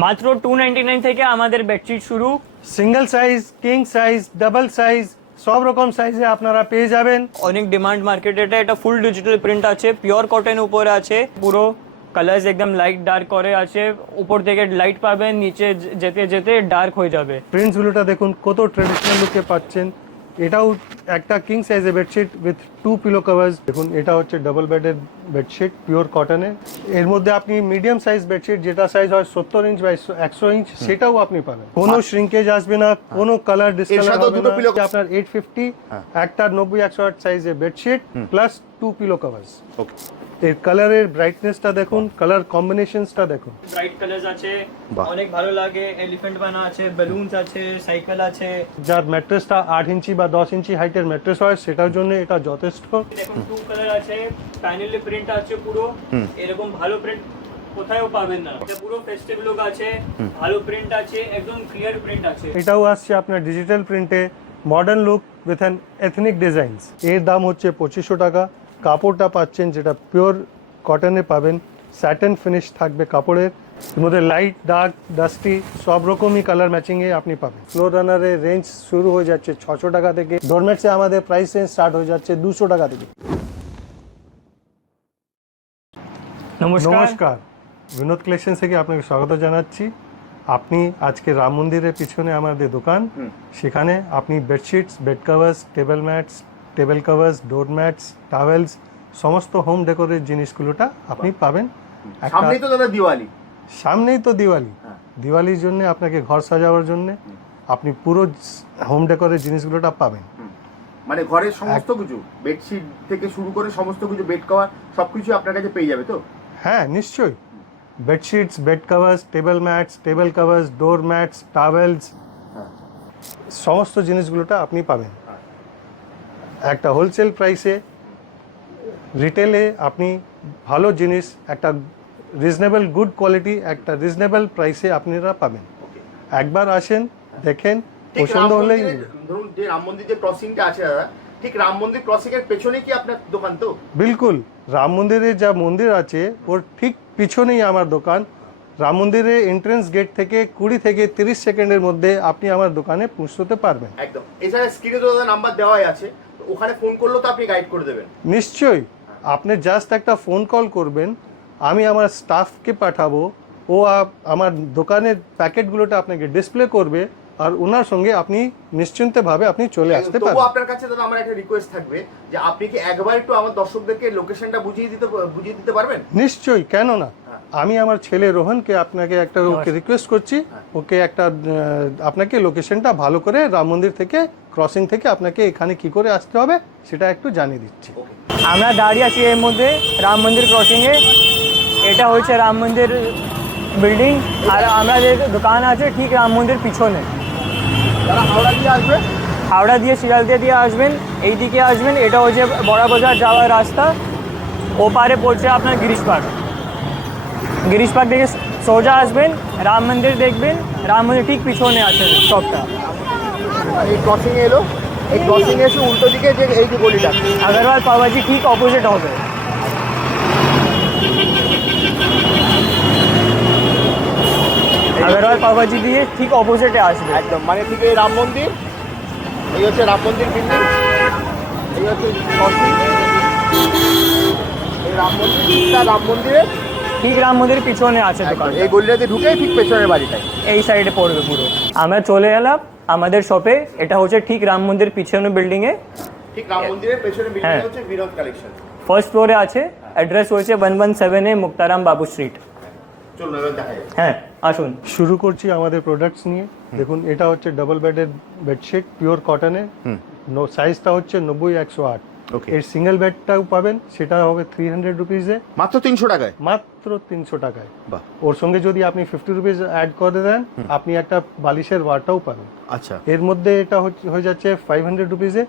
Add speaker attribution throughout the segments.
Speaker 1: মাত্র two ninety nine থেকে আমাদের বেডশিট শুরু।
Speaker 2: Single size king size double size সব রকম সাইজে আপনারা পেয়ে যাবেন।
Speaker 1: অনেক ডিমান্ড মার্কেট এটা এটা ফুল ডিজিটাল প্রিন্ট আছে পিওর কটন উপরে আছে পুরো কালার্স একদম লাইট ডার্ক করে আছে উপর থেকে লাইট পাবেন নিচে যেতে যেতে ডার্ক হয়ে যাবে।
Speaker 2: প্রিন্টসগুলোটা দেখুন কত ট্রেডিশনাল লুকে পাচ্ছেন। এটাও একটা কিং সাইজের bedsheet with two pillow covers দেখুন এটা হচ্ছে ডাবল বেডের বেডশিট পিওর কটনের এর। মধ্যে আপনি মিডিয়াম সাইজ বেডশিট যেটা সাইজ হয় সত্তর ইঞ্চ বা একশো ইঞ্চ সেটাও আপনি পাবেন। কোনো শ্রিঙ্কেজ আসবে না কোনো কালার ডিসকালার হবে
Speaker 3: দুটো
Speaker 2: না। আপনার এইট ফিফটি
Speaker 3: হ্যাঁ।
Speaker 2: একটা নব্বই একশো আট সাইজের bedsheet plus two pillow covers
Speaker 3: okay
Speaker 2: এর কালারের ব্রাইটনেসটা দেখুন কালার কম্বিনেশনসটা দেখুন।
Speaker 1: ব্রাইট কালার্স আছে অনেক ভালো লাগে এলিফ্যান্ট বানা আছে বেলুনস আছে সাইকেল আছে।
Speaker 2: যার ম্যাট্রেসটা আট ইঞ্চি বা দশ ইঞ্চি হাইটের ম্যাট্রেস হয় সেটার জন্য এটা যথেষ্ট।
Speaker 1: দেখুন টু কালার আছে প্যানেলে প্রিন্ট আছে পুরো। এরকম ভালো প্রিন্ট কোথাও পাবেন না। এটা পুরো ফেস্টিভ লুক আছে ভালো প্রিন্ট আছে একদম ক্লিয়ার প্রিন্ট আছে।
Speaker 2: এটাও আসছে আপনার digital প্রিন্টে modern look with an ethnic designs এর দাম হচ্ছে পঁচিশশো টাকা। কাপড়টা পাচ্ছেন যেটা পিওর কটনে পাবেন। স্যাটেন ফিনিশ থাকবে কাপড়ের। মধ্যে লাইট ডার্ক ডাস্টি সব রকমই কালার ম্যাচিংয়ে আপনি পাবেন। ফ্লোর রানারের রেঞ্জ শুরু হয়ে যাচ্ছে ছশো টাকা থেকে। ডোরমেটসে আমাদের প্রাইস রেঞ্জ স্টার্ট হয়ে যাচ্ছে দুশো টাকা থেকে।
Speaker 1: নমস্কার।
Speaker 2: নমস্কার। বিনোদ কালেকশন থেকে আপনাকে স্বাগত জানাচ্ছি। আপনি আজকে রাম মন্দিরের পিছনে আমাদের দোকান। সেখানে আপনি bedsheets bed covers table mats table covers door mats towels সমস্ত হোম ডেকোরের জিনিসগুলোটা আপনি পাবেন।
Speaker 3: সামনেই তো দাদা দিওয়ালি।
Speaker 2: সামনেই তো দিওয়ালি।
Speaker 3: হ্যাঁ।
Speaker 2: দিওয়ালির জন্য আপনাকে ঘর সাজাবার জন্য আপনি পুরো হোম ডেকোরের জিনিসগুলোটা পাবেন।
Speaker 3: মানে ঘরের সমস্ত কিছু বেডশিট থেকে শুরু করে সমস্ত কিছু বেড কভার সবকিছু আপনার কাছে পেয়ে যাবে তো?
Speaker 2: হ্যাঁ নিশ্চয়ই। Bedsheets bed covers table mats table covers door mats towels
Speaker 3: হ্যাঁ।
Speaker 2: সমস্ত জিনিসগুলোটা আপনি পাবেন। একটা হোলসেল প্রাইসে রিটেলে আপনি ভালো জিনিস একটা রিজনেবল গুড কোয়ালিটি একটা রিজনেবল প্রাইসে আপনারা পাবেন। একবার আসেন দেখেন পছন্দ
Speaker 3: মন্দিরের- ধরুন যে রাম মন্দির যে ক্রসিংটা আছে দাদা ঠিক রাম মন্দির ক্রসিং এর পেছনে কি আপনার দোকান তো?
Speaker 2: বিলকুল। রাম মন্দিরে যা মন্দির আছে ওর ঠিক পিছনেই আমার দোকান। রাম মন্দিরের এন্ট্রেন্স গেট থেকে কুড়ি থেকে তিরিশ সেকেন্ডের মধ্যে আপনি আমার দোকানে পৌঁছতে পারবেন।
Speaker 3: একদম। এছাড়া স্ক্রিনে তো নাম্বার দেওয়াই আছে। ওখানে ফোন করলেও তো আপনি গাইড করে দেবেন।
Speaker 2: নিশ্চয়ই। আপনি জাস্ট একটা ফোন কল করবেন আমি আমার স্টাফকে পাঠাবো ও আমার দোকানের প্যাকেটগুলোটা আপনাকে ডিসপ্লে করবে আর ওনার সঙ্গে আপনি নিশ্চিন্তভাবে আপনি চলে আসতে পারবেন।
Speaker 3: আপনার কাছে দাদা আমার একটা রিকোয়েস্ট থাকবে যে আপনি কি একবার একটু আমার দর্শকদেরকে লোকেশনটা বুঝিয়ে দিতে বুঝিয়ে দিতে পারবেন?
Speaker 2: নিশ্চয়ই কেন না?
Speaker 3: হ্যাঁ।
Speaker 2: আমি আমার ছেলে রোহনকে আপনাকে একটা ওকে রিকোয়েস্ট করছি ওকে একটা আপনাকে লোকেশনটা ভালো করে রাম মন্দির থেকে ক্রসিং থেকে আপনাকে এখানে কি করে আসতে হবে সেটা একটু জানিয়ে দিচ্ছি।
Speaker 1: আমরা দাঁড়িয়ে আছি এর মধ্যে রাম মন্দির ক্রসিংয়ে এটা হচ্ছে রাম মন্দির বিল্ডিং আর আমরা যে দোকান আছে ঠিক রাম মন্দির পিছনে।
Speaker 3: হাওড়া দিয়ে আসবে?
Speaker 1: হাওড়া দিয়ে শিয়ালদিয়া দিয়ে আসবেন এই দিকে আসবেন এটা হচ্ছে বড়া বাজার যাওয়ার রাস্তা। ওপারে পড়ছে আপনার গিরিশ পার্ক। গিরিশ পার্ক থেকে সোজা আসবেন রাম মন্দির দেখবেন রাম মন্দির ঠিক পিছনে আছে সবটা।
Speaker 3: এই ক্রসিং এলো। এই ক্রসিং এসে উল্টো দিকে যে এই যে গলিটা।
Speaker 1: আগরওয়াল পাওয়াজি ঠিক অপোজিট হবে। আগরওয়াল পাওয়াজি দিয়ে ঠিক অপোজিটে আসবে।
Speaker 3: একদম মানে ঠিক এই রাম মন্দির। এই হচ্ছে রাম মন্দির বিল্ডিং এই হচ্ছে এই রাম মন্দির রাম মন্দিরের
Speaker 1: ঠিক রাম মন্দিরের পিছনে আছে দোকান
Speaker 3: এই গলিটাতে ঢুকে ঠিক পেছনের বাড়িটাই।
Speaker 1: এই সাইডে পড়বে পুরো। আমরা চলে এলাম আমাদের শপে এটা হচ্ছে ঠিক রাম মন্দির পিছনে বিল্ডিং এ।
Speaker 3: ঠিক রাম মন্দিরের পেছনে বিল্ডিং
Speaker 1: হ্যাঁ।
Speaker 3: হচ্ছে বিনোদ কালেকশন
Speaker 1: ফার্স্ট ফ্লোরে আছে। অ্যাড্রেস হচ্ছে one one seven A Muktaram Babu street হ্যাঁ আসুন।
Speaker 2: শুরু করছি আমাদের প্রোডাক্টস নিয়ে। দেখুন এটা হচ্ছে ডাবল বেডের বেডশিট পিওর কটনের সাইজটা হচ্ছে নব্বই একশো আট. এর সিঙ্গেল বেডটাও পাবেন সেটা হবে থ্রি হান্ড্রেড রুপিজে
Speaker 3: মাত্র তিনশো টাকায়?
Speaker 2: মাত্র তিনশো টাকায়।
Speaker 3: বাহ।
Speaker 2: ওর সঙ্গে যদি আপনি ফিফটি রুপিজ অ্যাড করে দেন আপনি একটা বালিশের ওয়ারটাও পাবেন।
Speaker 3: আচ্ছা।
Speaker 2: এর মধ্যে এটা হয়ে যাচ্ছে ফাইভ হান্ড্রেড রুপিজে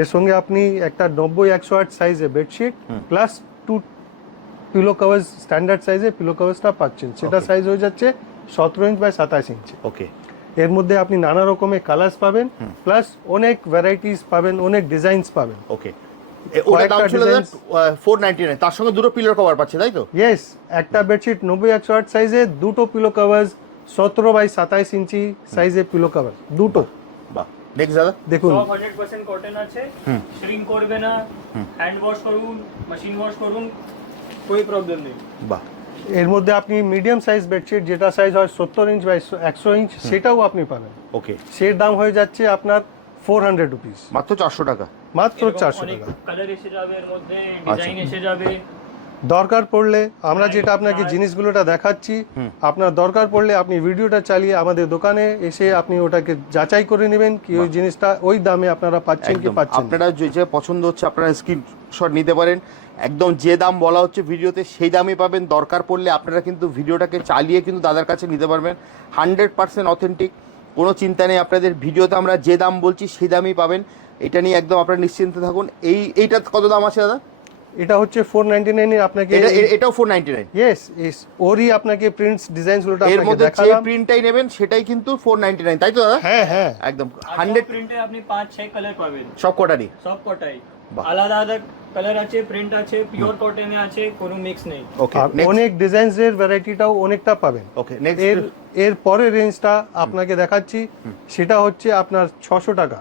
Speaker 2: এর সঙ্গে আপনি একটা নব্বই একশো আট সাইজে bedsheet plus two pillow covers standard সাইজে পিলো কাভার্সটা পাচ্ছেন। সেটা সাইজ হয়ে যাচ্ছে সতেরো ইঞ্চ বাই সাতাশ ইঞ্চ
Speaker 3: ওকে
Speaker 2: এর মধ্যে আপনি নানা রকমের কালার্স পাবেন প্লাস অনেক ভ্যারাইটিস পাবেন অনেক ডিজাইনস পাবেন।
Speaker 3: ওকে ওটা দাম ছিল
Speaker 2: designs-
Speaker 3: ফোর নাইনটি নাইন তার সঙ্গে দুটো পিলার কভার পাচ্ছে তাই তো?
Speaker 2: ইয়েস একটা বেডশিট নব্বই একশো আট সাইজে দুটো পিলো কাভার্স সতেরো বাই সাতাইশ ইঞ্চি সাইজের পিলো কভার দুটো।
Speaker 3: বাহ। নেক্সট দাদা?
Speaker 2: দেখুন।
Speaker 1: সব হান্ড্রেড পার্সেন্ট কটন আছে। শ্রিঙ্ক করবে না। হ্যান্ড ওয়াশ করুন মেশিন ওয়াশ করুন કોઈ প্রবলেম নেই।
Speaker 3: বাহ।
Speaker 2: এর মধ্যে আপনি মিডিয়াম সাইজ বেডশিট যেটা সাইজ হয় সত্তর ইঞ্চ বাই একশো ইঞ্চ সেটাও আপনি পাবেন।
Speaker 3: ওকে
Speaker 2: সের দাম হয়ে যাচ্ছে আপনার ফোর হান্ড্রেড রুপিস
Speaker 3: মাত্র চারশো টাকা।
Speaker 2: মাত্র চারশো টাকা।
Speaker 1: কালার এসে যাবে এর মধ্যে ডিজাইন এসে যাবে।
Speaker 2: দরকার পড়লে আমরা যেটা আপনাকে জিনিসগুলোটা দেখাচ্ছি আপনার দরকার পড়লে আপনি ভিডিওটা চালিয়ে আমাদের দোকানে এসে আপনি ওটাকে যাচাই করে নেবেন কি ওই জিনিসটা ওই দামে আপনারা পাচ্ছেন কি পাচ্ছেন
Speaker 3: আপনারা যে যে পছন্দ হচ্ছে আপনারা স্ক্রিনশট নিতে পারেন। একদম যে দাম বলা হচ্ছে ভিডিওতে সেই দামই পাবেন। দরকার পড়লে আপনারা কিন্তু ভিডিওটাকে চালিয়ে কিন্তু দাদার কাছে নিতে পারবেন। হান্ড্রেড পার্সেন্ট অথেন্টিক কোনো চিন্তা নেই। আপনাদের ভিডিওতে আমরা যে দাম বলছি সেই দামই পাবেন। এটা নিয়ে একদম আপনারা নিশ্চিন্তে থাকুন। এই এইটা কত দাম আছে দাদা?
Speaker 2: এটা হচ্ছে ফোর নাইনটি নাইনে আপনাকে
Speaker 3: এটা এটাও ফোর নাইনটি নাইন
Speaker 2: ইয়েস ইস ওরই আপনাকে প্রিন্টস ডিজাইনসগুলোটা
Speaker 3: এর
Speaker 2: আপনাকে
Speaker 3: মধ্যে যে প্রিন্টটাই নেবেন সেটাই কিন্তু ফোর নাইনটি নাইন তাই তো দাদা?
Speaker 2: হ্যাঁ হ্যাঁ।
Speaker 3: একদম
Speaker 1: হান্ড্রেড
Speaker 3: হান্ড্রেড
Speaker 1: প্রিন্টে আপনি পাঁচ ছয় কালার পাবেন।
Speaker 3: সব কটারই?
Speaker 1: সব কটাই। আলাদা আলাদা কালার আছে প্রিন্ট আছে পিওর কটনে আছে কোনো মিক্স নেই।
Speaker 3: ওকে
Speaker 2: অনেক ডিজাইনসের ভ্যারাইটিটাও অনেকটা পাবেন।
Speaker 3: ওকে
Speaker 2: এর
Speaker 3: নেক্সট
Speaker 2: এর পরের রেঞ্জটা আপনাকে দেখাচ্ছি। সেটা হচ্ছে আপনার ছশো টাকা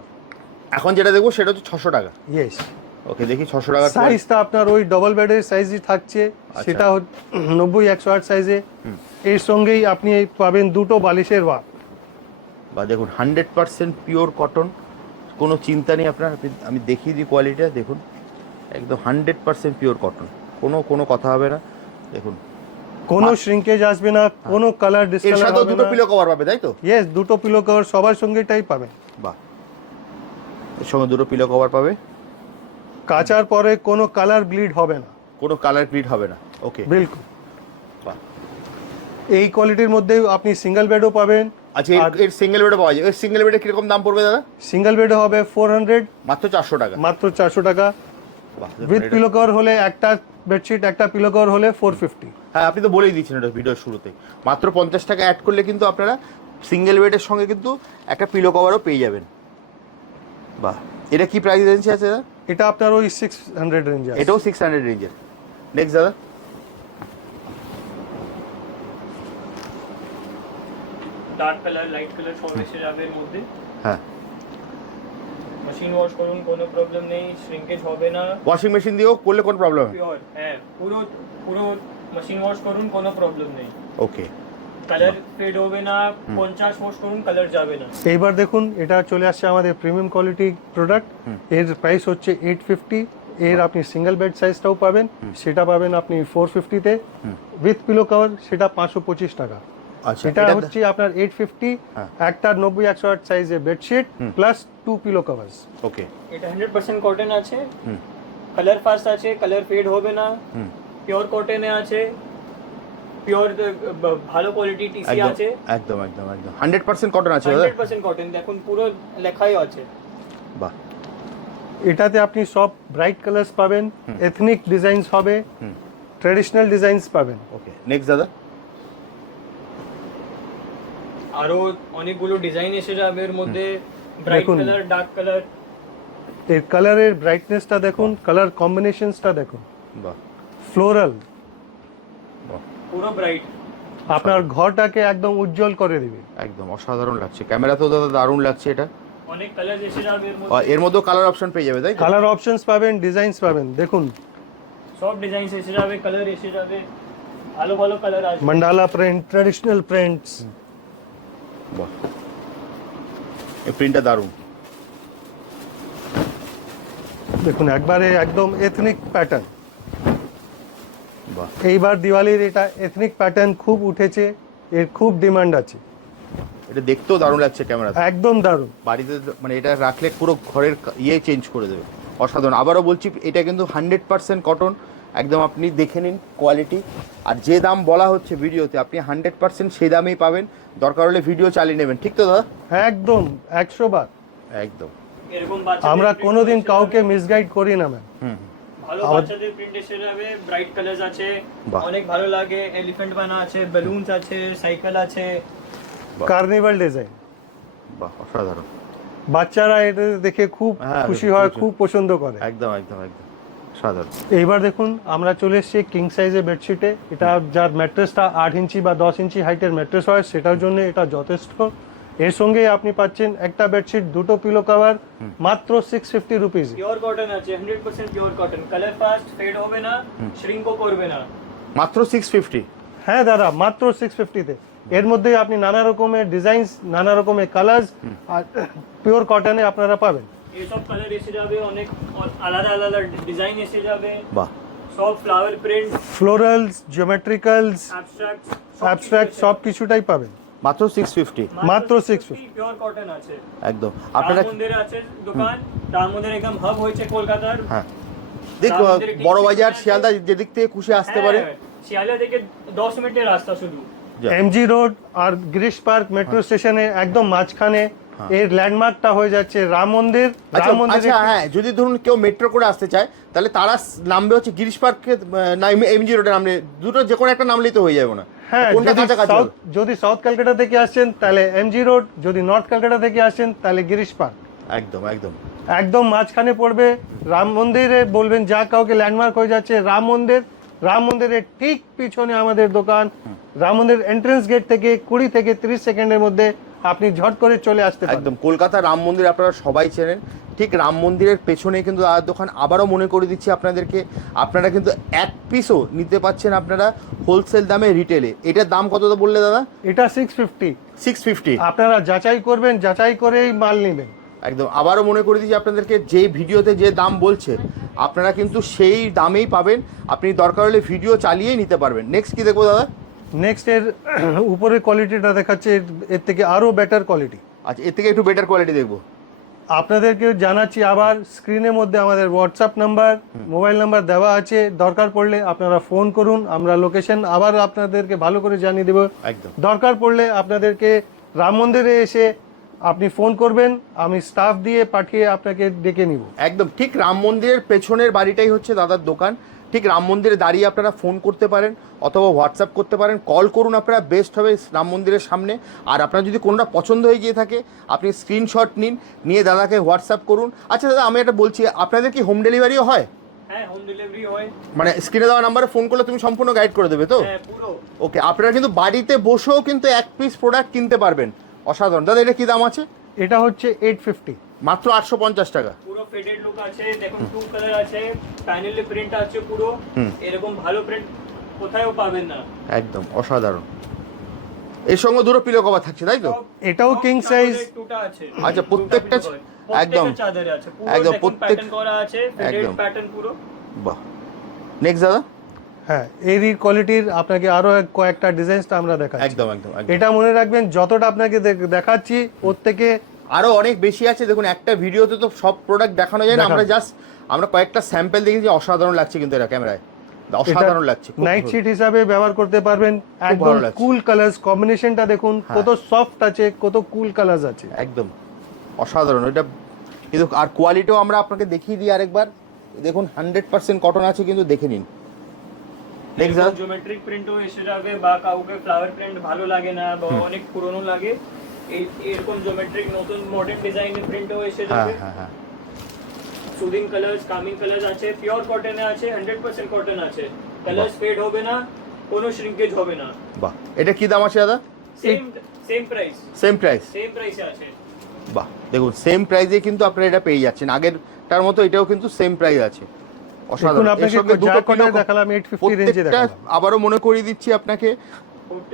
Speaker 3: এখন যেটা দেখব সেটা হচ্ছে ছশো টাকা।
Speaker 2: ইয়েস
Speaker 3: ওকে দেখি ছশো টাকা
Speaker 2: সাইজটা আপনার ওই ডবল বেডের সাইজই থাকছে।
Speaker 3: আচ্ছা।
Speaker 2: সেটা নব্বই একশো আট সাইজে এর সঙ্গেই আপনি পাবেন দুটো বালিশের
Speaker 3: বা দেখুন হান্ড্রেড পার্সেন্ট পিওর কটন কোনো চিন্তা নেই আপনার আমি দেখিয়ে দিই কোয়ালিটিটা দেখুন। একদম হান্ড্রেড পার্সেন্ট পিওর কটন কোনো কোনো কথা হবে না। দেখুন।
Speaker 2: কোনো শ্রিঙ্কেজ আসবে না কোনো কালার ডিসকালার হবে
Speaker 3: দুটো পিলো কভার পাবে তাই তো?
Speaker 2: ইয়েস দুটো পিলো কভার সবার সঙ্গেটাই পাবেন।
Speaker 3: বাহ। এর সঙ্গে দুটো পিলো কভার পাবে।
Speaker 2: কাচার পরে কোনো কালার ব্লিড হবে না।
Speaker 3: কোনো কালার ব্লিড হবে না। ওকে
Speaker 2: বিলকুল। এই কোয়ালিটির মধ্যেই আপনি সিঙ্গেল বেডও পাবেন।
Speaker 3: আচ্ছা এর- সিঙ্গেল বেডে পাওয়া যায়। এর সিঙ্গেল বেডে কীরকম দাম পড়বে দাদা?
Speaker 2: সিঙ্গেল বেডে হবে ফোর হান্ড্রেড
Speaker 3: মাত্র চারশো টাকা।
Speaker 2: মাত্র চারশো টাকা। উইথ পিলো কভার হলে একটা বেডশিট একটা পিলো কভার হলে ফোর ফিফটি
Speaker 3: হ্যাঁ আপনি তো বলেই দিচ্ছেন এটা ভিডিওর শুরুতে। মাত্র পঞ্চাশ টাকা অ্যাড করলে কিন্তু আপনারা সিঙ্গেল বেডের সঙ্গে কিন্তু একটা পিলো কভারও পেয়ে যাবেন। বাহ। এটা কি প্রাইস রেঞ্জ আছে দাদা?
Speaker 2: এটা আপনার ওই সিক্স হান্ড্রেড রেঞ্জ
Speaker 3: এটাও সিক্স হান্ড্রেড রেঞ্জের নেক্সট দাদা।
Speaker 1: ডার্ক কালার লাইট কালার সব এসে যাবে এর মধ্যে।
Speaker 3: হ্যাঁ।
Speaker 1: মেশিন ওয়াশ করুন কোনো প্রবলেম নেই শ্রিঙ্কেজ হবে না।
Speaker 3: ওয়াশিং মেশিন দিয়েও করলে কোনো প্রবলেম
Speaker 1: হ্যাঁ পুরো পুরো মেশিন ওয়াশ করুন কোনো প্রবলেম নেই।
Speaker 3: ওকে
Speaker 1: কালার ফেড হবে না পঞ্চাশ ওয়াশ করুন কালার যাবে না।
Speaker 2: এইবার দেখুন এটা চলে আসছে আমাদের প্রিমিয়াম কোয়ালিটি প্রোডাক্টের প্রাইস হচ্ছে এইট ফিফটি এর আপনি সিঙ্গেল বেড সাইজটাও পাবেন। সেটা পাবেন আপনি ফোর ফিফটিতে উইথ পিলো কভার সেটা পাঁচশো পঁচিশ টাকা।
Speaker 3: আচ্ছা
Speaker 2: এটা
Speaker 3: এটা
Speaker 2: হচ্ছে আপনার এইট ফিফটি
Speaker 3: হ্যাঁ।
Speaker 2: একটা নব্বই একশো আট সাইজের bedsheet plus two pillow covers
Speaker 3: okay
Speaker 1: এটা হান্ড্রেড পার্সেন্ট কটন আছে।
Speaker 3: হুম।
Speaker 1: কালার ফাস্ট আছে কালার ফেড হবে না।
Speaker 3: হুম।
Speaker 1: পিওর কটনে আছে। পিওর ভালো কোয়ালিটি টিসি আছে।
Speaker 3: একদম একদম একদম। হান্ড্রেড পার্সেন্ট কটন আছে
Speaker 1: কটন দেখুন পুরো লেখাই আছে।
Speaker 3: বাহ।
Speaker 2: এটাতে আপনি সব ব্রাইট কালার্স পাবেন এথনিক ডিজাইনস হবে
Speaker 3: হুম।
Speaker 2: ট্রেডিশনাল ডিজাইনস পাবেন।
Speaker 3: ওকে নেক্সট দাদা।
Speaker 1: আরও অনেকগুলো ডিজাইন এসে যাবে এর মধ্যে ব্রাইট। কালার ডার্ক
Speaker 2: কালারের কালারের ব্রাইটনেসটা দেখুন কালার কম্বিনেশনসটা দেখুন।
Speaker 3: বাহ।
Speaker 2: ফ্লোরাল
Speaker 1: পুরো ব্রাইট
Speaker 2: আপনার ঘরটাকে একদম উজ্জ্বল করে দিবে।
Speaker 3: একদম অসাধারণ লাগছে। ক্যামেরাতেও দাদা দারুণ লাগছে এটা।
Speaker 1: অনেক কালার এসে যাবে এর
Speaker 3: আর
Speaker 1: মধ্যে
Speaker 3: কালার অপশন পেয়ে যাবে তাই
Speaker 2: কালার অপশনস পাবেন ডিজাইনস পাবেন দেখুন।
Speaker 1: সব ডিজাইন এসে যাবে কালার এসে যাবে ভালো ভালো কালার আসবে।
Speaker 2: মান্ডালা প্রিন্ট ট্রেডিশনাল প্রিন্টস
Speaker 3: বাহ। এই প্রিন্টটা দারুণ।
Speaker 2: দেখুন একবারে একদম এথনিক প্যাটার্ন এইবার দিওয়ালির এটা এথনিক প্যাটার্ন খুব উঠেছে এর খুব ডিমান্ড আছে।
Speaker 3: এটা দেখতেও দারুণ লাগছে ক্যামেরা
Speaker 2: একদম দারুণ।
Speaker 3: বাড়িতে মানে এটা রাখলে পুরো ঘরের ইয়ে চেঞ্জ করে দেবে। অসাধারণ। আবারও বলছি এটা কিন্তু হান্ড্রেড পার্সেন্ট কটন একদম আপনি দেখে নিন কোয়ালিটি আর যে দাম বলা হচ্ছে ভিডিওতে আপনি হান্ড্রেড পার্সেন্ট সেই দামেই পাবেন। দরকার হলে ভিডিও চালিয়ে নেবেন। ঠিক তো দাদা?
Speaker 2: একদম একশো বার।
Speaker 3: একদম।
Speaker 2: আমরা কোনোদিন কাউকে মিসগাইড করি না ম্যাম
Speaker 3: হুম।
Speaker 1: ভালো বাচ্চাদের প্রিন্ট এসে যাবে ব্রাইট কালার্স আছে অনেক ভালো লাগে এলিফ্যান্ট বানা আছে বেলুনস আছে সাইকেল আছে।
Speaker 2: কার্নিভাল ডিজাইন
Speaker 3: বাহ অসাধারণ।
Speaker 2: বাচ্চারা এটা দেখে খুব
Speaker 3: হ্যাঁ,
Speaker 2: খুশি হয়
Speaker 3: খুব-
Speaker 2: পছন্দ করে।
Speaker 3: একদম একদম একদম। অসাধারণ।
Speaker 2: এইবার দেখুন আমরা চলে এসেছি কিং সাইজের বেডশিটে এটা যার ম্যাট্রেসটা আট ইঞ্চি বা দশ ইঞ্চি হাইটের ম্যাট্রেস হয় সেটার জন্য এটা যথেষ্ট। এর সঙ্গে আপনি পাচ্ছেন একটা বেডশিট দুটো পিলো কভার মাত্র six fifty rupees
Speaker 1: pure cotton আছে hundred percent pure cotton colour fast fade হবে না শ্রিঙ্কও করবে না।
Speaker 3: মাত্র সিক্স ফিফটি
Speaker 2: হ্যাঁ দাদা মাত্র সিক্স ফিফটিতে এর মধ্যে আপনি নানা রকমের ডিজাইনস নানা রকমের কালার্স আর পিওর কটনে আপনারা পাবেন।
Speaker 1: এইসব কালার এসে যাবে অনেক আলাদা আলাদা ডিজাইন এসে যাবে।
Speaker 3: বাহ।
Speaker 1: সব flower print
Speaker 2: florals geometricals
Speaker 1: abstract
Speaker 2: abstract সব কিছুটাই পাবেন।
Speaker 3: মাত্র সিক্স ফিফটি
Speaker 2: মাত্র 650
Speaker 1: পিওর কটন আছে।
Speaker 3: একদম। আপনারা
Speaker 1: মন্দিরে আছে দোকান রাম মন্দির একদম হাব হয়েছে কলকাতার।
Speaker 3: হ্যাঁ। দেখো বড় বাজার শিয়ালদা যেদিক থেকে খুশি আসতে পারে।
Speaker 1: হ্যাঁ, শিয়ালদা থেকে দশ মিনিটের রাস্তা শুধু।
Speaker 2: এমজি রোড আর গিরিশ পার্ক মেট্রো স্টেশনে একদম মাঝখানে এর ল্যান্ডমার্কটা হয়ে যাচ্ছে রাম মন্দির।
Speaker 3: আচ্ছা
Speaker 2: রাম মন্দির
Speaker 3: আচ্ছা হ্যাঁ যদি ধরুন কেউ মেট্রো করে আসতে চায় তাহলে তারা নামবে হচ্ছে গিরিশ পার্কে না এমজি রোডে নামলে দুটো যে কোনো একটা নামলেই তো হয়ে যাবে না।
Speaker 2: হ্যাঁ? যদি সাউথ ক্যালকাটা থেকে আসছেন তাহলে এমজি রোড যদি নর্থ ক্যালকাটা থেকে আসছেন তাহলে গিরিশ পার্ক।
Speaker 3: একদম একদম।
Speaker 2: একদম মাঝখানে পড়বে রাম মন্দিরে বলবেন যা কাউকে ল্যান্ডমার্ক হয়ে যাচ্ছে রাম মন্দির। রাম মন্দিরের ঠিক পিছনে আমাদের দোকান। রাম মন্দির এন্ট্রেন্স গেট থেকে কুড়ি থেকে তিরিশ সেকেন্ডের মধ্যে আপনি ঝট করে চলে আসতে
Speaker 3: একদম কলকাতা রাম মন্দির আপনারা সবাই চেনেন। ঠিক রাম মন্দিরের পেছনে কিন্তু দাদার দোকান। আবারও মনে করে দিচ্ছি আপনাদেরকে আপনারা কিন্তু এক পিসও নিতে পাচ্ছেন আপনারা হোলসেল দামে রিটেলে এটার দাম কত বললে দাদা?
Speaker 2: এটা সিক্স ফিফটি
Speaker 3: সিক্স ফিফটি
Speaker 2: আপনারা যাচাই করবেন যাচাই করেই মাল নেবেন।
Speaker 3: একদম আবারও মনে করে দিচ্ছি আপনাদেরকে যে ভিডিওতে যে দাম বলছে আপনারা কিন্তু সেই দামেই পাবেন। আপনি দরকার হলে ভিডিও চালিয়েই নিতে পারবেন। নেক্সট কি দেখব দাদা?
Speaker 2: নেক্সট এর উপরের কোয়ালিটিটা দেখাচ্ছে এর- থেকে আরও বেটার কোয়ালিটি
Speaker 3: আচ্ছা এর থেকে একটু বেটার কোয়ালিটি দেখব।
Speaker 2: আপনাদেরকে জানাচ্ছি আবার স্ক্রিনের মধ্যে আমাদের হোয়াটসঅ্যাপ নাম্বার মোবাইল নাম্বার দেওয়া আছে। দরকার পড়লে আপনারা ফোন করুন আমরা লোকেশন আবার আপনাদেরকে ভালো করে জানিয়ে দেব।
Speaker 3: একদম।
Speaker 2: দরকার পড়লে আপনাদেরকে রাম মন্দিরে এসে আপনি ফোন করবেন আমি স্টাফ দিয়ে পাঠিয়ে আপনাকে ডেকে নিব।
Speaker 3: একদম ঠিক রাম মন্দিরের পেছনের বাড়িটাই হচ্ছে দাদার দোকান। ঠিক রাম মন্দিরে দাঁড়িয়ে আপনারা ফোন করতে পারেন অথবা হোয়াটসঅ্যাপ করতে পারেন। কল করুন আপনারা বেস্ট হবে রাম মন্দিরের সামনে। আর আপনার যদি কোনোটা পছন্দ হয়ে গিয়ে থাকে আপনি স্ক্রিনশট নিন নিয়ে দাদাকে হোয়াটসঅ্যাপ করুন। আচ্ছা দাদা আমি একটা বলছি আপনাদের কি হোম ডেলিভারিও হয়?
Speaker 1: হ্যাঁ হোম ডেলিভারি হয়।
Speaker 3: মানে স্ক্রিনে দেওয়া নাম্বারে ফোন করলে তুমি সম্পূর্ণ গাইড করে দেবে তো?
Speaker 1: হ্যাঁ
Speaker 3: ওকে আপনারা কিন্তু বাড়িতে বসেও কিন্তু এক পিস প্রোডাক্ট কিনতে পারবেন। অসাধারণ। দাদা এটা কি দাম আছে?
Speaker 2: এটা হচ্ছে এইট ফিফটি
Speaker 3: মাত্র আটশো পঞ্চাশ টাকা।
Speaker 1: পুরো ফেডেড লুক আছে দেখুন টু কালার আছে প্যানেলে প্রিন্ট আছে পুরো। এরকম ভালো প্রিন্ট কোথায়ও পাবেন না।
Speaker 3: একদম অসাধারণ। এর সঙ্গে দুটো পিলো কভার থাকছে তাই তো?
Speaker 2: এটাও
Speaker 1: সব
Speaker 2: সাইজ
Speaker 1: টুটা আছে।
Speaker 3: আচ্ছা, প্রত্যেকটা একদম।
Speaker 1: প্রত্যেকটা চাদরে আছে
Speaker 3: একদম, প্রত্যেক-
Speaker 1: করা আছে
Speaker 3: একদম।
Speaker 1: প্যাটার্ন পুরো।
Speaker 3: বাহ। নেক্সট দাদা?
Speaker 2: হ্যাঁ এরই কোয়ালিটির আপনাকে আরও এক- কয়েকটা ডিজাইনটা আমরা দেখাচ্ছি।
Speaker 3: একদম একদম একদম।
Speaker 2: এটা মনে রাখবেন যতটা আপনাকে দেখাচ্ছি ওর থেকে
Speaker 3: আরও অনেক বেশি আছে। দেখুন একটা ভিডিওতে তো সব প্রোডাক্ট দেখানো যায় না। আমরা জাস্ট আমরা কয়েকটা স্যাম্পল দেখেছি অসাধারণ লাগছে কিন্তু এটা ক্যামেরায় অসাধারণ লাগছে
Speaker 2: নাইট। শিট হিসাবে ব্যবহার করতে পারবেন। একদম কুল কালার্স কম্বিনেশনটা দেখুন
Speaker 3: হ্যাঁ।
Speaker 2: কত সফট আছে কত কুল কালার্স আছে।
Speaker 3: একদম। অসাধারণ। এটা কিন্তু আর কোয়ালিটিও আমরা আপনাকে দেখিয়ে দিই আরেকবার। দেখুন হান্ড্রেড পার্সেন্ট কটন আছে কিন্তু দেখে নিন।
Speaker 1: জিওমেট্রিক প্রিন্টও এসে যাবে বা কাউকে ফ্লাওয়ার প্রিন্ট ভালো লাগে না বা অনেক পুরনো লাগে এরকম জিওমেট্রিক নতুন মডার্ন এসে
Speaker 3: হ্যাঁ হ্যাঁ হ্যাঁ।
Speaker 1: সুদিং কালার্স কামিং কালার্স আছে পিওর কটনে আছে হান্ড্রেড পার্সেন্ট কটন আছে। কালার্স ফেড হবে না কোনো শ্রিঙ্কেজ হবে না।
Speaker 3: বাহ। এটা কি দাম আছে দাদা?
Speaker 1: Same same price
Speaker 3: same price
Speaker 1: same প্রাইসে আছে।
Speaker 3: বাহ। দেখুন সেম প্রাইসে কিন্তু আপনারা এটা পেয়ে যাচ্ছেন। আগেরটার মতো এটাও কিন্তু সেম প্রাইস আছে। অসাধারণ। এর সঙ্গে দুটো
Speaker 2: কটন দেখালাম এইট ফিফটি রেঞ্জে দেখালাম।
Speaker 3: আবারও মনে করিয়ে দিচ্ছি আপনাকে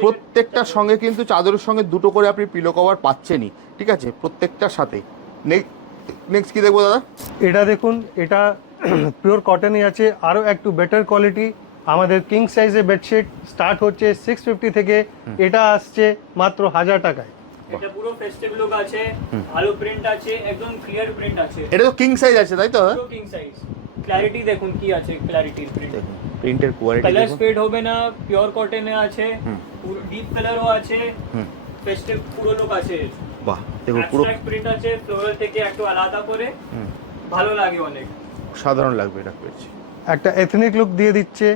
Speaker 3: প্রত্যেকটার সঙ্গে কিন্তু চাদরের সঙ্গে দুটো করে আপনি পিলো কভার পাচ্ছেনই ঠিক আছে? প্রত্যেকটার সাথে। নেক্সট কি দেখব দাদা?
Speaker 2: এটা দেখুন এটা পিওর কটনই আছে আরও একটু বেটার কোয়ালিটি আমাদের কিং সাইজের বেডশিট স্টার্ট হচ্ছে সিক্স ফিফটি থেকে এটা আসছে মাত্র হাজার টাকায়।
Speaker 1: এটা পুরো ফেস্টিভ লুক আছে ভালো প্রিন্ট আছে একদম ক্লিয়ার প্রিন্ট আছে।
Speaker 3: এটা তো কিং সাইজ আছে তাই তো?
Speaker 1: পুরো কিং সাইজ ক্ল্যারিটি দেখুন কি আছে ক্ল্যারিটির প্রিন্ট
Speaker 3: দেখুন। প্রিন্টের কোয়ালিটি
Speaker 1: কালার ফেড হবে না পিওর কটনে আছে পুরো ডিপ কালারও আছে
Speaker 3: হুম।
Speaker 1: ফেস্টিভ পুরো লুক আছে।
Speaker 3: বাহ দেখুন পুরো
Speaker 1: প্রিন্ট আছে ফ্লোরাল থেকে একটু আলাদা করে।
Speaker 3: হুম,
Speaker 1: ভালো লাগে অনেক।
Speaker 3: সাধারণ লাগবে এটা পেয়েছি।
Speaker 2: একটা এথনিক লুক দিয়ে দিচ্ছে।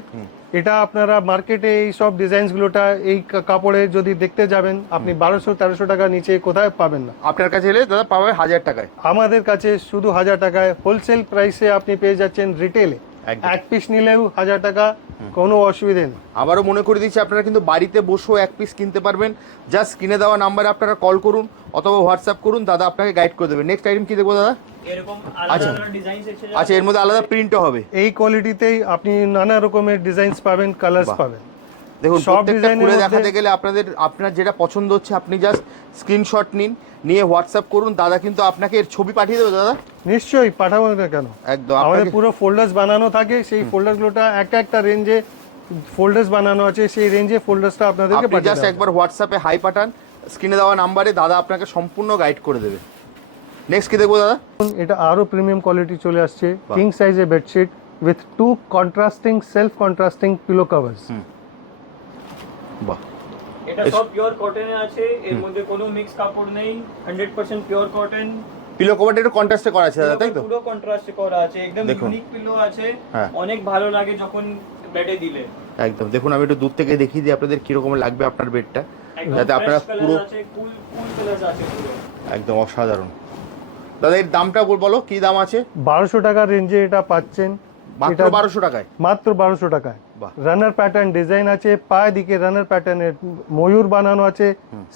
Speaker 2: এটা আপনারা মার্কেটে এই সব ডিজাইনসগুলোটা এই কাপড়ে যদি দেখতে যাবেন আপনি বারোশো তেরোশো টাকা নিচে কোথায় পাবেন না।
Speaker 3: আপনার কাছে এলে দাদা পাবে হাজার টাকায়।
Speaker 2: আমাদের কাছে শুধু হাজার টাকায়। হোলসেল প্রাইসে আপনি পেয়ে যাচ্ছেন রিটেলে। এক পিস নিলেও হাজার টাকা কোনো অসুবিধে নেই।
Speaker 3: আবারও মনে করে দিচ্ছি আপনারা কিন্তু বাড়িতে বসেও এক পিস কিনতে পারবেন। জাস্ট কিনে দেওয়া নাম্বারে আপনারা কল করুন অথবা হোয়াটসঅ্যাপ করুন দাদা আপনাকে গাইড করে দেবে। নেক্সট আইটেম কি দেখব দাদা? আচ্ছা।
Speaker 1: ডিজাইন।
Speaker 3: আচ্ছা এর মধ্যে আলাদা প্রিন্টও হবে।
Speaker 2: এই কোয়ালিটিতেই আপনি নানা রকমের ডিজাইনস পাবেন কালার্স পাবেন।
Speaker 3: দেখুন
Speaker 2: সব
Speaker 3: খুলে দেখাতে গেলে আপনাদের আপনার যেটা পছন্দ হচ্ছে আপনি জাস্ট স্ক্রিনশট নিন। নিয়ে হোয়াটসঅ্যাপ করুন দাদা কিন্তু আপনাকে এর ছবি পাঠিয়ে দেবে দাদা।
Speaker 2: নিশ্চয়ই পাঠাবো না কেন?
Speaker 3: একদম
Speaker 2: আমাদের পুরো ফোল্ডার্স বানানো থাকে সেই ফোল্ডারগুলোটা একটা একটা রেঞ্জে ফোল্ডার্স বানানো আছে সেই রেঞ্জে ফোল্ডার্সটা আপনাদেরকে
Speaker 3: আপনি জাস্ট একবার হোয়াটসঅ্যাপে হাই পাঠান স্ক্রিনে দেওয়া নাম্বারে দাদা আপনাকে সম্পূর্ণ গাইড করে দেবে। নেক্সট কি দেখব দাদা?
Speaker 2: এটা আরও প্রিমিয়াম কোয়ালিটি চলে আসছে কিং সাইজের bedsheet with two contrasting self contrasting pillow covers
Speaker 3: বাহ।
Speaker 1: এটা সব পিওর কটনে আছে এর মধ্যে কোনো মিক্স কাপড় নেই 100% পিওর কটন
Speaker 3: পিলো কভারটা একটু কন্ট্রাস্টে করা আছে দাদা তাই তো?
Speaker 1: পুরো কন্ট্রাস্ট করা আছে একদম
Speaker 3: দেখুন।
Speaker 1: ইউনিক পিলো আছে
Speaker 3: হ্যাঁ।
Speaker 1: অনেক ভালো লাগে যখন বেডে দিলে।
Speaker 3: একদম দেখুন আমি একটু দূর থেকে দেখিয়ে দিই আপনাদের কীরকম লাগবে আপনার বেডটা যাতে আপনারা পুরো একদম অসাধারণ। দাদা এর দামটা বল- বলো কি দাম আছে?
Speaker 2: বারোশো টাকার রেঞ্জে এটা পাচ্ছেন।
Speaker 3: মাত্র টাকায়?
Speaker 2: মাত্র টাকায়। রানার প্যাটার্ন ডিজাইন আছে পায়ে দিকে রানার প্যাটার্নের ময়ূর বানানো আছে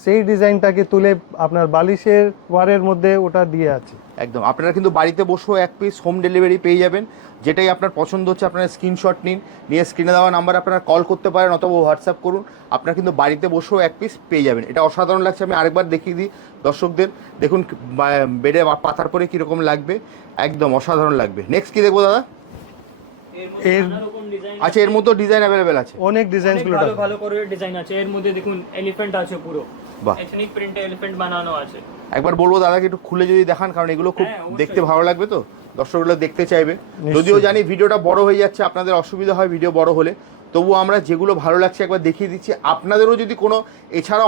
Speaker 2: সেই ডিজাইনটাকে তুলে আপনার বালিশের ওয়ারের মধ্যে ওটা দিয়ে আছে।
Speaker 3: একদম। আপনারা কিন্তু বাড়িতে বসেও এক পিস হোম ডেলিভারি পেয়ে যাবেন যেটাই আপনার পছন্দ হচ্ছে আপনারা স্ক্রিনশট নিন নিয়ে স্ক্রিনে দেওয়া নাম্বার আপনারা কল করতে পারেন অথবা হোয়াটসঅ্যাপ করুন আপনারা কিন্তু বাড়িতে বসেও এক পিস পেয়ে যাবেন। এটা অসাধারণ লাগছে আমি আরেকবার দেখিয়ে দিই দর্শকদের দেখুন বেডে পাতার পরে কীরকম লাগবে একদম অসাধারণ লাগবে। নেক্সট কি দেখব দাদা?
Speaker 1: এর মধ্যে
Speaker 3: আচ্ছা এর মধ্যেও ডিজাইন অ্যাভেলেবেল আছে।
Speaker 2: অনেক ডিজাইনসগুলো
Speaker 1: ভালো ভালো করে ডিজাইন আছে। এর মধ্যে দেখুন এলিফ্যান্ট আছে পুরো।
Speaker 3: বাহ।
Speaker 1: এথনিক প্রিন্টে এলিফ্যান্ট বানানো আছে।
Speaker 3: একবার বলব দাদাকে একটু খুলে যদি দেখান কারণ এগুলো খুব
Speaker 1: হ্যাঁ,
Speaker 3: দেখতে ভালো লাগবে তো। দর্শকগুলো দেখতে চাইবে। যদিও জানি ভিডিওটা বড় হয়ে যাচ্ছে আপনাদের অসুবিধা হয় ভিডিও বড় হলে। তবুও আমরা যেগুলো ভালো লাগছে একবার দেখিয়ে দিচ্ছি। আপনাদেরও যদি কোনো এছাড়া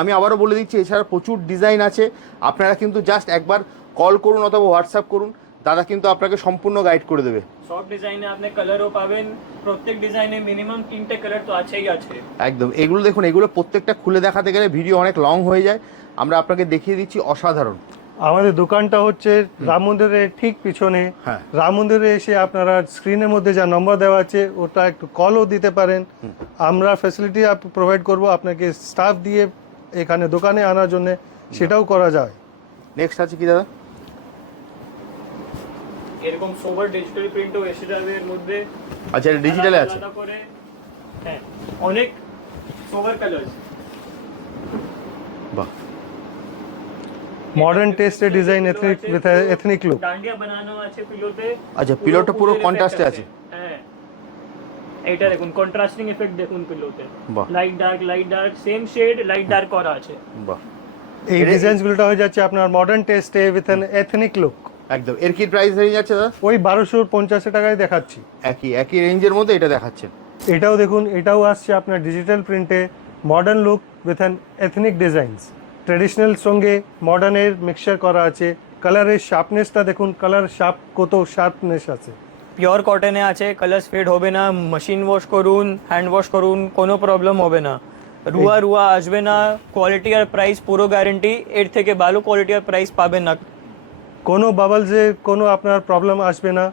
Speaker 3: আমি আবারও বলে দিচ্ছি এছাড়া প্রচুর ডিজাইন আছে। আপনারা কিন্তু জাস্ট একবার কল করুন অথবা হোয়াটসঅ্যাপ করুন। দাদা কিন্তু আপনাকে সম্পূর্ণ গাইড করে দেবে।
Speaker 1: সব ডিজাইনে আপনি কালারও পাবেন প্রত্যেক ডিজাইনে মিনিমাম তিনটে কালার তো আছেই আছে
Speaker 3: একদম। এগুলো দেখুন এগুলো প্রত্যেকটা খুলে দেখাতে গেলে ভিডিও অনেক লং হয়ে যায়। আমরা আপনাকে দেখিয়ে দিচ্ছি অসাধারণ।
Speaker 2: আমাদের দোকানটা হচ্ছে রাম মন্দিরের ঠিক পিছনে।
Speaker 3: হ্যাঁ।
Speaker 2: রাম মন্দিরে এসে আপনারা স্ক্রিনের মধ্যে যা নম্বর দেওয়া আছে ওটা একটু কলও দিতে পারেন। আমরা ফ্যাসিলিটি প্রোভাইড করব আপনাকে স্টাফ দিয়ে এখানে দোকানে আনার জন্য সেটাও করা যায়।
Speaker 3: নেক্সট আছে কি দাদা?
Speaker 1: এরকম সোবার ডিজিটাল প্রিন্টও এসে যাবে এর মধ্যে।
Speaker 3: আচ্ছা এটা ডিজিটালে আছে?
Speaker 1: আলাদা করে হ্যাঁ অনেক সোবার কালার্স
Speaker 3: বাহ।
Speaker 2: মডার্ন টেস্টের design ethnic with ethnic look
Speaker 1: Dandiya বানানো আছে পিলোতে
Speaker 3: আচ্ছা, পিলোটা পুরো
Speaker 1: effect
Speaker 3: আছে।
Speaker 1: হ্যাঁ। এটা দেখুন কন্ট্রাস্টিং এফেক্ট দেখুন পিলোতে
Speaker 3: বাহ।
Speaker 1: Light dark light dark same shade light dark করা আছে।
Speaker 3: বাহ।
Speaker 2: এই ডিজাইনসগুলোটা হয়ে যাচ্ছে আপনার মডার্ন টেস্টে উইথ অ্যান এথনিক লুক
Speaker 3: একদম। এর কি প্রাইস হয়ে যাচ্ছে দাদা?
Speaker 2: ওই বারোশো পঞ্চাশে টাকায় দেখাচ্ছি।
Speaker 3: একই একই রেঞ্জের মধ্যে এটা দেখাচ্ছেন?
Speaker 2: এটাও দেখুন এটাও আসছে আপনার digital প্রিন্টে modern look with an ethnic designs traditional সঙ্গে মডার্নের মিক্সচার করা আছে। কালারের শার্পনেসটা দেখুন কালার শার্প কত শার্পনেস আছে।
Speaker 1: পিওর কটনে আছে কালার্স ফেড হবে না মেশিন ওয়াশ করুন হ্যান্ড ওয়াশ করুন কোনো প্রবলেম হবে না। রুয়া রুয়া আসবে না কোয়ালিটি আর প্রাইস পুরো গ্যারেন্টি এর থেকে ভালো কোয়ালিটি আর প্রাইস পাবেন না।
Speaker 2: কোনো বাবলসে কোনো আপনার প্রবলেম আসবে না।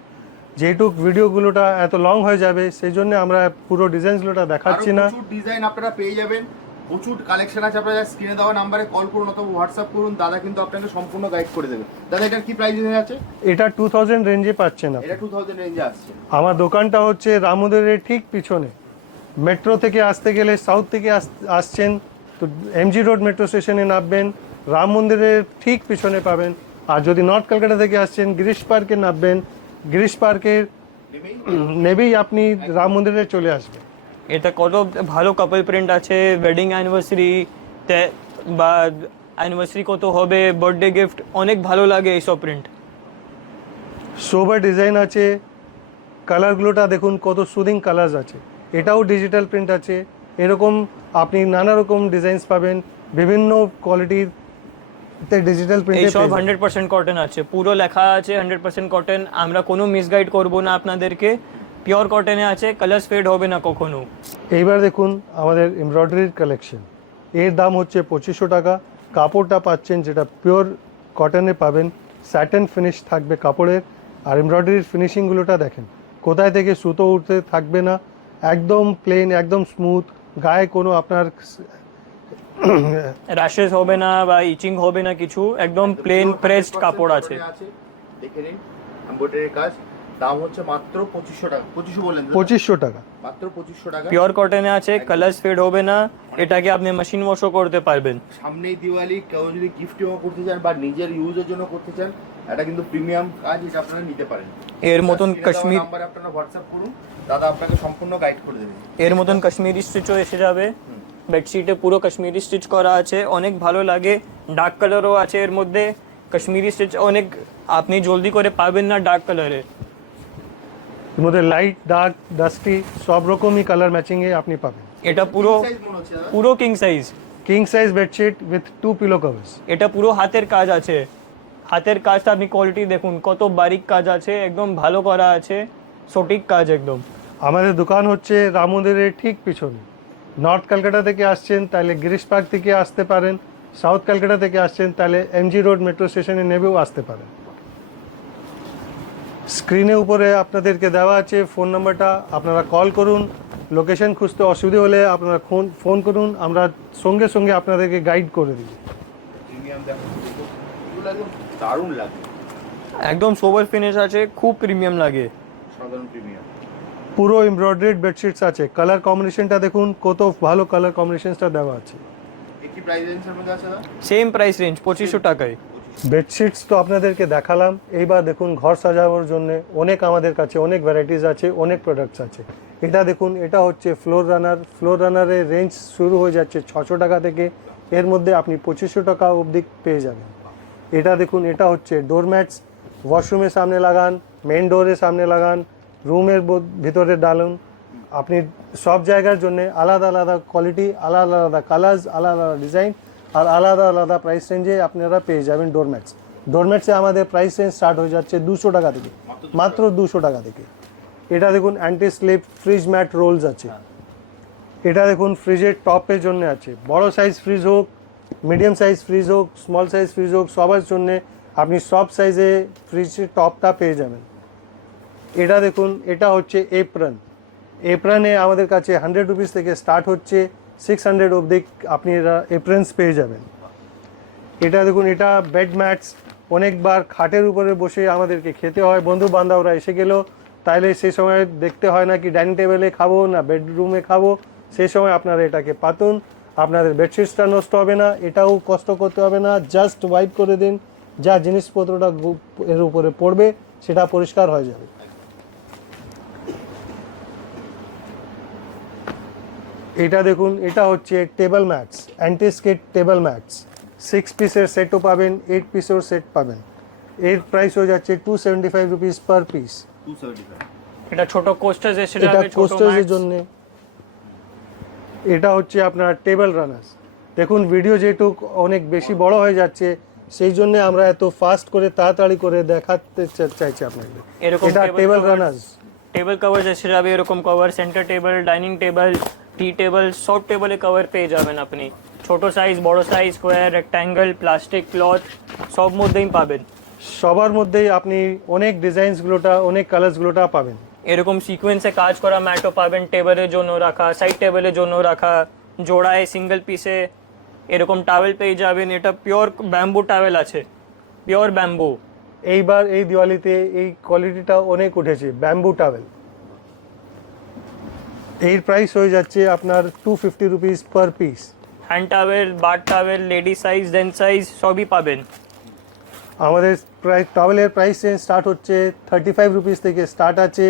Speaker 2: যেহেতু ভিডিওগুলোটা এত লং হয়ে যাবে সেই জন্য আমরা পুরো ডিজাইনগুলোটা দেখাচ্ছি না।
Speaker 3: প্রচুর ডিজাইন আপনারা পেয়ে যাবেন। প্রচুর কালেকশন আছে আপনারা স্ক্রিনে দেওয়া নাম্বারে কল করুন অথবা হোয়াটসঅ্যাপ করুন দাদা কিন্তু আপনাকে সম্পূর্ণ গাইড করে দেবে। দাদা এটার কি প্রাইস যাচ্ছে
Speaker 2: এটা টু থাউজেন্ড রেঞ্জে পাচ্ছেন না
Speaker 3: এটা টু থাউজেন্ড রেঞ্জে আসছে।
Speaker 2: আমার দোকানটা হচ্ছে রামুদের ঠিক পিছনে। মেট্রো থেকে আসতে গেলে সাউথ থেকে আস- আসছেন তো এমজি রোড মেট্রো স্টেশনে নামবেন রাম মন্দিরের ঠিক পিছনে পাবেন। আর যদি নর্থ কলকাতা থেকে আসছেন গিরিশ পার্কে নামবেন গিরিশ পার্কের নেবেই আপনি রাম মন্দিরে চলে আসবেন।
Speaker 1: এটা কত ভালো কাপল প্রিন্ট আছে ওয়েডিং অ্যানিভার্সারি বা অ্যানিভার্সারি কত হবে বার্থডে গিফট অনেক ভালো লাগে এইসব প্রিন্ট
Speaker 2: সোবার ডিজাইন আছে কালারগুলোটা দেখুন কত সুদিং কালার্স আছে। এটাও ডিজিটাল প্রিন্ট আছে এরকম আপনি নানা রকম ডিজাইনস পাবেন বিভিন্ন কোয়ালিটির ডিজিটাল প্রিন্টে
Speaker 1: হান্ড্রেড পার্সেন্ট কটন আছে। পুরো লেখা আছে হান্ড্রেড পার্সেন্ট কটন আমরা কোনো মিসগাইড করব না আপনাদেরকে। পিওর কটনে আছে কালার্স ফেড হবে না কখনো।
Speaker 2: এইবার দেখুন আমাদের এমব্রয়ডারির কালেকশন এর দাম হচ্ছে পঁচিশশো টাকা। কাপড়টা পাচ্ছেন যেটা পিওর কটনে পাবেন। স্যাটেন ফিনিশ থাকবে কাপড়ের। আর এমব্রয়ডারির ফিনিশিংগুলোটা দেখেন। কোথায় থেকে সুতো উঠতে থাকবে না। একদম প্লেন একদম স্মুথ গায়ে কোনো আপনার
Speaker 1: র্যাশেস হবে না বা ইচিং হবে না কিছু একদম প্লেন প্রেসড কাপড় আছে।
Speaker 3: দেখে নিন এমব্রয়ডারি কাজ। দাম হচ্ছে মাত্র পঁচিশশো টাকা। পঁচিশশো বললেন?
Speaker 2: পঁচিশশো টাকা।
Speaker 3: মাত্র পঁচিশশো টাকা।
Speaker 1: পিওর কটনে আছে কালার ফেড হবে না এটাকে আপনি মেশিন ওয়াশও করতে পারবেন।
Speaker 3: সামনেই দিওয়ালি কেউ যদি গিফটিং করতে চান বা নিজের ইউজের জন্য করতে চান এটা কিন্তু প্রিমিয়াম কাজ এটা আপনারা নিতে পারেন।
Speaker 1: এর মতন কাশ্মীর
Speaker 3: নাম্বারে আপনারা হোয়াটসঅ্যাপ করুন দাদা আপনাকে সম্পূর্ণ গাইড করে দেবে।
Speaker 1: এর মতন কাশ্মীরি স্টিচও এসে যাবে। বেডশিটে পুরো কাশ্মীরি স্টিচ করা আছে অনেক ভালো লাগে ডার্ক কালারও আছে এর মধ্যে। কাশ্মীরি স্টিচ অনেক আপনি জলদি করে পাবেন না ডার্ক কালারে
Speaker 2: এর মধ্যে লাইট ডার্ক ডাস্টি সব রকমই কালার ম্যাচিংয়ে আপনি পাবেন।
Speaker 1: এটা পুরো পুরো king size
Speaker 2: king size bedsheet with two pillow covers
Speaker 1: এটা পুরো হাতের কাজ আছে। হাতের কাজটা আপনি কোয়ালিটি দেখুন কত বারিক কাজ আছে একদম ভালো করা আছে সঠিক কাজ একদম।
Speaker 2: আমাদের দোকান হচ্ছে রাম মন্দিরের ঠিক পিছনে। নর্থ কলকাতা থেকে আসছেন তাহলে গিরিশ পার্ক থেকে আসতে পারেন সাউথ কলকাতা থেকে আসছেন তাহলে এমজি রোড মেট্রো স্টেশনে নেবেও আসতে পারেন। স্ক্রিনে উপরে আপনাদেরকে দেওয়া আছে ফোন নাম্বারটা আপনারা কল করুন লোকেশন খুঁজতে অসুবিধে হলে আপনারা ফোন ফোন করুন আমরা সঙ্গে সঙ্গে আপনাদেরকে গাইড করে দিই।
Speaker 3: একদম দারুণ লাগে।
Speaker 1: একদম সোবার ফিনিশ আছে খুব প্রিমিয়াম লাগে।
Speaker 3: সাধারণ প্রিমিয়াম
Speaker 2: পুরো এমব্রয়ডারিড বেডশিটস আছে। কালার কম্বিনেশনটা দেখুন কত ভালো কালার কম্বিনেশনসটা দেওয়া আছে।
Speaker 3: কি প্রাইস রেঞ্জের মধ্যে আছে দাদা?
Speaker 1: সেম প্রাইস রেঞ্জ পঁচিশশো টাকায়।
Speaker 2: বেডশিটস তো আপনাদেরকে দেখালাম। এইবার দেখুন ঘর সাজানোর জন্য অনেক আমাদের কাছে অনেক ভ্যারাইটিস আছে অনেক প্রোডাক্টস আছে। এটা দেখুন এটা হচ্ছে ফ্লোর রানার ফ্লোর রানারের রেঞ্জ শুরু হয়ে যাচ্ছে ছশো টাকা থেকে। এর মধ্যে আপনি পঁচিশশো টাকা অবধি পেয়ে যাবেন। এটা দেখুন এটা হচ্ছে ডোরম্যাটস ওয়াশরুমের সামনে লাগান মেন ডোরের সামনে লাগান। রুমের ভিতরে ডালুন। আপনি সব জায়গার জন্য আলাদা আলাদা কোয়ালিটি আলাদা আলাদা কালার্স আলাদা আলাদা ডিজাইন আর আলাদা আলাদা প্রাইস রেঞ্জে আপনারা পেয়ে যাবেন ডোরম্যাটস ডোরম্যাটসে আমাদের প্রাইস রেঞ্জ স্টার্ট হয়ে যাচ্ছে দুশো টাকা থেকে। মাত্র দুশো টাকা থেকে। এটা দেখুন anti slip fridge mat rolls আছে। এটা দেখুন ফ্রিজের টপের জন্য আছে। বড় সাইজ ফ্রিজ হোক মিডিয়াম সাইজ ফ্রিজ হোক স্মল সাইজ ফ্রিজ হোক, সবার জন্য আপনি সব সাইজে ফ্রিজের টপটা পেয়ে যাবেন। এটা দেখুন, এটা হচ্ছে এপ্রন এপ্রনে আমাদের কাছে হান্ড্রেড রুপিস থেকে স্টার্ট হচ্ছে সিক্স হান্ড্রেড অবধি আপনি এরা এপ্রেন্স পেয়ে যাবেন। এটা দেখুন, এটা বেড ম্যাটস অনেকবার খাটের উপরে বসে আমাদেরকে খেতে হয়। বন্ধু বান্ধবরা এসে গেলেও তাইলে সেই সময় দেখতে হয় না কি ডাইনিং টেবিলে খাব না বেডরুমে খাব। সেই সময় আপনারা এটাকে পাতুন, আপনাদের বেডশিটসটা নষ্ট হবে না, এটাও কষ্ট করতে হবে না জাস্ট ওয়াইপ করে দিন। যা জিনিসপত্রটা এর উপরে পড়বে, সেটা পরিষ্কার হয়ে যাবে। এটা দেখুন এটা হচ্ছে table mats anti skid table mats six পিসের সেটও পাবেন এইট পিসের সেট পাবেন। এর প্রাইস হয়ে যাচ্ছে two seventy five rupees per piece
Speaker 1: এটা ছোট কোস্টাস এসে
Speaker 2: এটা কোস্টার্সের জন্য। এটা হচ্ছে আপনার টেবিল রানার্স দেখুন ভিডিও যেহেতু অনেক বেশি বড় হয়ে যাচ্ছে সেই জন্য আমরা এত ফাস্ট করে তাড়াতাড়ি করে দেখাতে চাইছি আপনাকে।
Speaker 1: এরকম
Speaker 2: এটা টেবিল রানার্স
Speaker 1: টেবিল কভার এসে যাবে এরকম cover centre table dining table tea table সব টেবিলে কভার পেয়ে যাবেন আপনি। ছোট সাইজ বড় size square rectangle plastic cloth সব মধ্যেই পাবেন।
Speaker 2: সবার মধ্যেই আপনি অনেক ডিজাইনসগুলোটা অনেক কালার্সগুলোটা পাবেন।
Speaker 1: এরকম সিকোয়েন্সে কাজ করা ম্যাটও পাবেন টেবিলের জন্য রাখা সাইড টেবিলের জন্য রাখা জোড়ায় সিঙ্গেল পিসে এরকম টাওয়েল পেয়ে যাবেন। এটা পিওর ব্যাম্বু টাওয়েল আছে। পিওর ব্যাম্বু
Speaker 2: এইবার এই দিওয়ালিতে এই কোয়ালিটিটা অনেক উঠেছে ব্যাম্বু টাওয়েল এর প্রাইস হয়ে যাচ্ছে আপনার two fifty rupees per piece
Speaker 1: hand towel bar towel lady size gents size সবই পাবেন।
Speaker 2: আমাদের প্রাইস টাওয়েলের প্রাইস রেঞ্জ স্টার্ট হচ্ছে থার্টি ফাইভ রুপিস থেকে স্টার্ট আছে।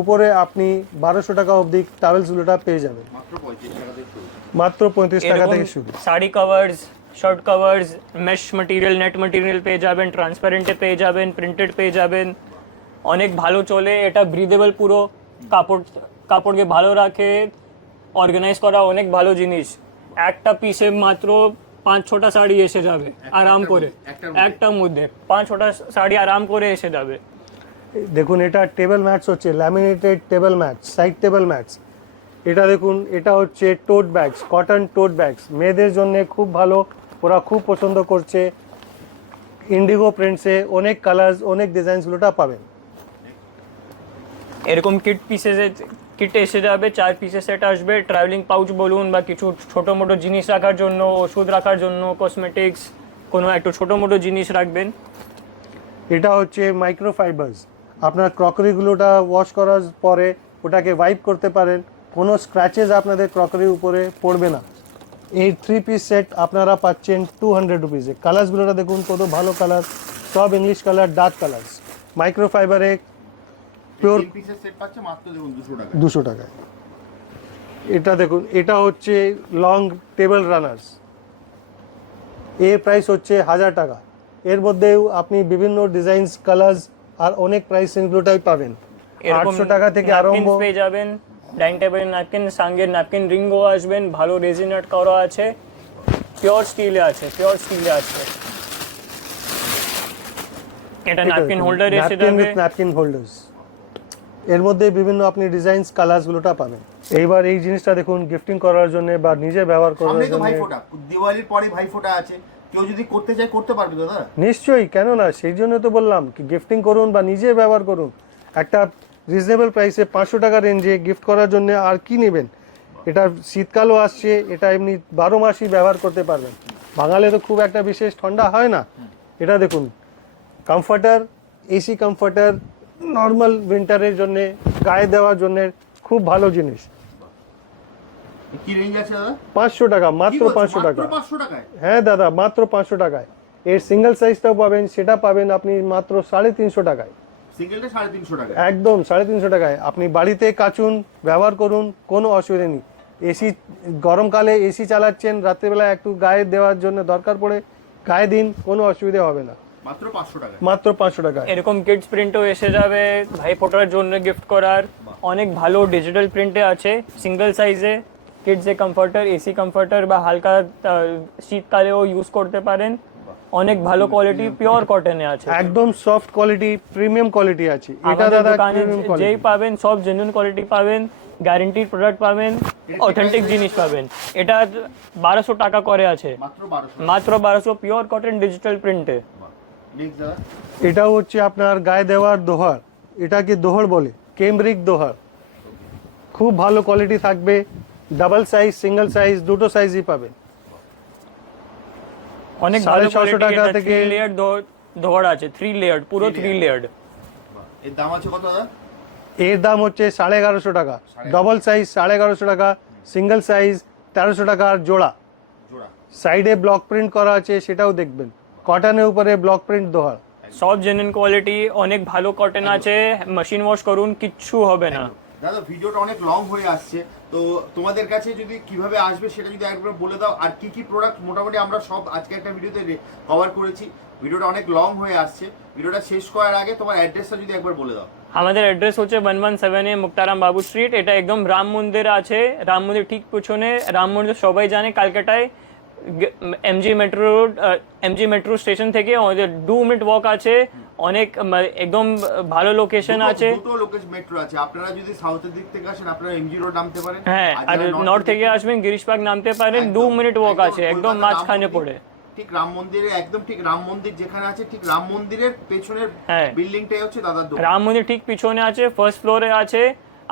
Speaker 2: উপরে আপনি বারোশো টাকা অবধি টাওয়েলসগুলোটা পেয়ে যাবেন।
Speaker 3: মাত্র পঁয়ত্রিশ টাকা থেকে শুরু।
Speaker 2: মাত্র পঁয়ত্রিশ টাকা থেকে শুরু।
Speaker 1: Sari covers shirt covers mesh material net material পেয়ে যাবেন ট্রান্সপারেন্টে পেয়ে যাবেন প্রিন্টেড পেয়ে যাবেন অনেক ভালো চলে এটা ব্রিদেবল পুরো। কাপড় কাপড়কে ভালো রাখে অর্গানাইজ করা অনেক ভালো জিনিস। একটা পিসে মাত্র পাঁচ ছটা শাড়ি এসে যাবে আরাম করে।
Speaker 3: একটার মধ্যে?
Speaker 1: একটার মধ্যে। পাঁচ ছটা শাড়ি আরাম করে এসে যাবে।
Speaker 2: দেখুন এটা টেবিল ম্যাটস হচ্ছে laminated table mats side table mats এটা দেখুন এটা হচ্ছে tote bags cotton tote bags মেয়েদের জন্য খুব ভালো। ওরা খুব পছন্দ করছে। ইন্ডিগো প্রিন্টসে অনেক কালার্স অনেক ডিজাইনসগুলোটা পাবেন।
Speaker 1: এরকম কিট পিসেস কিট এসে যাবে চার পিসের সেট আসবে ট্রাভেলিং পাউচ বলুন বা কিছু ছোটো মোটো জিনিস রাখার জন্য ওষুধ রাখার জন্য কসমেটিক্স কোনো একটু ছোটো মোটো জিনিস রাখবেন।
Speaker 2: এটা হচ্ছে মাইক্রোফাইবার্স আপনার ক্রকারিগুলোটা ওয়াশ করার পরে ওটাকে ওয়াইপ করতে পারেন। কোনো স্ক্র্যাচেস আপনাদের ক্রকারির উপরে পড়বে না। এই থ্রি পিস সেট আপনারা পাচ্ছেন টু হান্ড্রেড রুপিসে কালার্সগুলোটা দেখুন কত ভালো কালার সব ইংলিশ কালার ডার্ক কালার্স মাইক্রোফাইবারে পিওর
Speaker 3: পিসের সেট পাচ্ছে মাত্র দেখুন দুশো টাকা
Speaker 2: দুশো টাকায়। এটা দেখুন এটা হচ্ছে লং টেবিল রানার্স এর প্রাইস হচ্ছে হাজার টাকা। এর মধ্যেও আপনি বিভিন্ন ডিজাইনস কালার্স আর অনেক প্রাইস রেঞ্জগুলোটাই পাবেন। আটশো টাকা থেকে আরম্ভ।
Speaker 1: পেয়ে যাবেন। ডাইনিং টেবিল ন্যাপকিন সঙ্গে ন্যাপকিন রিংও আসবেন ভালো রেজিনেট করা আছে পিওর স্টিলে আছে পিওর স্টিলে আছে। এটা ন্যাপকিন হোল্ডার এসে
Speaker 2: ন্যাপকিন
Speaker 1: যাবে।
Speaker 2: উইথ ন্যাপকিন হোল্ডার্স এর মধ্যে বিভিন্ন আপনি ডিজাইনস কালার্সগুলোটা পাবেন। এইবার এই জিনিসটা দেখুন গিফটিং করার জন্য বা নিজে ব্যবহার করার
Speaker 3: তো
Speaker 2: জন্য।
Speaker 3: ভাইফোঁটা। দিওয়ালির পরে ভাইফোঁটা আছে। কেউ যদি করতে চায় করতে পারবে দাদা?
Speaker 2: নিশ্চয়ই কেন না সেই জন্য তো বললাম কি গিফটিং করুন বা নিজে ব্যবহার করুন। একটা রিজনেবল প্রাইসে পাঁচশো টাকা রেঞ্জে গিফট করার জন্য আর কি নেবেন? এটা শীতকালও আসছে এটা এমনি বারো মাসই ব্যবহার করতে পারবেন। বাঙালে তো খুব একটা বিশেষ ঠান্ডা হয় না। এটা দেখুন কমফর্টার এসি কমফর্টার নর্মাল উইন্টারের জন্যে গায়ে দেওয়ার জন্যে খুব ভালো জিনিস। পাঁচশো টাকা মাত্র পাঁচশো টাকা। হ্যাঁ দাদা মাত্র পাঁচশো টাকায়। এর সিঙ্গেল সাইজটাও পাবেন সেটা পাবেন আপনি মাত্র সাড়ে তিনশো টাকায়।
Speaker 3: সিঙ্গেলটা সাড়ে তিনশো টাকা
Speaker 2: একদম সাড়ে তিনশো টাকায়। আপনি বাড়িতে কাচুন ব্যবহার করুন কোনো অসুবিধা নেই। এসি গরমকালে এসি চালাচ্ছেন রাত্রিবেলা একটু গায়ে দেওয়ার জন্য দরকার পড়ে গায়ে দিন কোনো অসুবিধা হবে না।
Speaker 3: মাত্র পাঁচশো টাকা
Speaker 2: মাত্র পাঁচশো টাকায়।
Speaker 1: এরকম কিডস প্রিন্টও এসে যাবে ভাই ফোটার জন্য গিফট করার। অনেক ভালো ডিজিটাল প্রিন্টে আছে সিঙ্গেল সাইজে কিডসে কমফর্টার এসি কমফর্টার বা হালকা শীতকালেও ইউজ করতে পারেন। অনেক ভালো কোয়ালিটি পিওর কটনে আছে।
Speaker 2: একদম সফট কোয়ালিটি প্রিমিয়াম কোয়ালিটি আছে। এটা দাদা
Speaker 1: যেই পাবেন সব জেনুইন কোয়ালিটি পাবেন গ্যারেন্টিড প্রোডাক্ট পাবেন অথেন্টিক জিনিস পাবেন। এটা বারোশো টাকা করে আছে।
Speaker 3: মাত্র বারোশো।
Speaker 1: পিওর কটন ডিজিটাল প্রিন্টে
Speaker 2: এটাও হচ্ছে আপনার গায়ে দেওয়ার দোহার। এটাকে দোহর বলে কেমব্রিক দোহার। খুব ভালো কোয়ালিটি থাকবে ডাবল সাইজ সিঙ্গেল সাইজ দুটো সাইজই পাবেন।
Speaker 1: অনেক
Speaker 2: সাড়ে
Speaker 1: ভালো
Speaker 2: ছশো টাকা
Speaker 1: থেকে লেয়ার ধোয়ার আছে থ্রি লেয়ার পুরো থ্রি। লেয়ার্ড
Speaker 3: এর দাম আছে কত দাদা?
Speaker 2: এর দাম হচ্ছে সাড়ে এগারোশো টাকা। ডবল সাইজ সাড়ে এগারোশো টাকা সিঙ্গেল সাইজ তেরোশো টাকা আর জোড়া।
Speaker 3: জোড়া।
Speaker 2: সাইডে ব্লক প্রিন্ট করা আছে সেটাও দেখবেন। কটনের উপরে ব্লক প্রিন্ট দোহার
Speaker 1: সব জেনুইন কোয়ালিটি অনেক ভালো কটন আছে মেশিন ওয়াশ করুন কিচ্ছু হবে না।
Speaker 3: দাদা ভিডিওটা অনেক লং হয়ে আসছে। তো তোমাদের কাছে যদি কীভাবে আসবে সেটা যদি একবার বলে দাও, আর কি কি প্রোডাক্ট মোটামুটি আমরা সব আজকে একটা ভিডিওতে কভার করেছি। ভিডিওটা অনেক লং হয়ে আসছে। ভিডিওটা শেষ করার আগে তোমার অ্যাড্রেসটা যদি একবার বলে দাও।
Speaker 1: আমাদের অ্যাড্রেস হচ্ছে one one seven Muktaram Babu street এটা একদম রাম মন্দির আছে। রাম মন্দির ঠিক পিছনে। রাম মন্দির সবাই জানে কালকাটায় MG metro MG metro station থেকে আমাদের দু মিনিট ওয়াক আছে। অনেক একদম ভালো লোকেশন আছে।
Speaker 3: দুটো লোকেশন মেট্রো আছে। আপনারা যদি সাউথের দিক থেকে আসেন আপনারা এমজি রোড নামতে পারেন।
Speaker 1: হ্যাঁ আর নর্থ থেকে আসবেন গিরিশ পার্ক নামতে পারেন। দু মিনিট ওয়াক আছে একদম মাঝখানে পড়ে।
Speaker 3: ঠিক রাম মন্দিরে একদম ঠিক রাম মন্দির যেখানে আছে ঠিক রাম মন্দিরের পেছনের
Speaker 1: হ্যাঁ।
Speaker 3: বিল্ডিংটাই হচ্ছে দাদার দোকান।
Speaker 1: রাম মন্দির ঠিক পিছনে আছে ফার্স্ট ফ্লোরে আছে।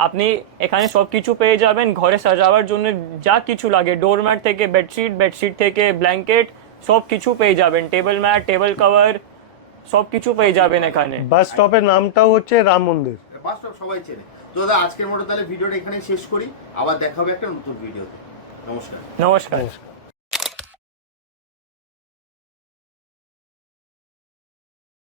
Speaker 1: আপনি এখানে সব কিছু পেয়ে যাবেন ঘরে সাজাবার জন্য যা কিছু লাগে ডোরম্যাট থেকে বেডশিট বেডশিট থেকে ব্ল্যাঙ্কেট সব কিছু পেয়ে যাবেন টেবিল ম্যাট টেবিল কভার সব কিছু পেয়ে যাবেন এখানে।
Speaker 2: বাস স্টপের নামটাও হচ্ছে রাম মন্দির।
Speaker 3: বাস্তব সবাই চেনে। তো দাদা আজকের মতো তাহলে ভিডিওটা এখানেই শেষ করি। আবার দেখা হবে একটা নতুন ভিডিওতে।
Speaker 1: নমস্কার।
Speaker 2: নমস্কার।